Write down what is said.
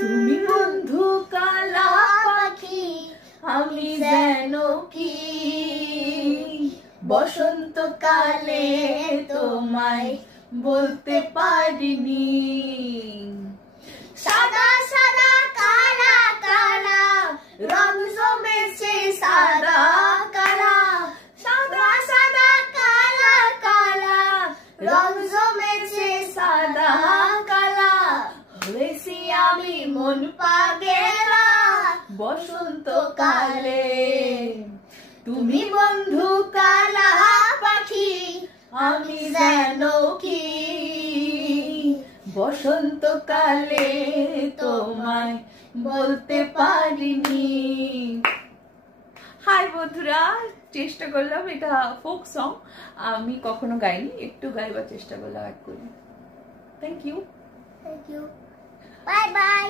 তুমি বন্ধু কালা পাখি আমি যেন কি বসন্তকালে তোমায় বলতে পারিনি। সাদা সাদা কালা কালা রং জমেছে সাদা কালা, সাদা সাদা কালা কালা রং জমেছে সাদা কালা। হয়েছি আমি মন পাগেলা বসন্তকালে। তুমি বন্ধু কালা পাখি আমি যেন কি বসন্তকালে তোমায় বলতে পারিনি। হাই বন্ধুরা, চেষ্টা করলাম, এটা ফোক সং, আমি কখনো গাইনি, একটু গাইবার চেষ্টা করলাম, অ্যাড করি। Thank you. Bye by.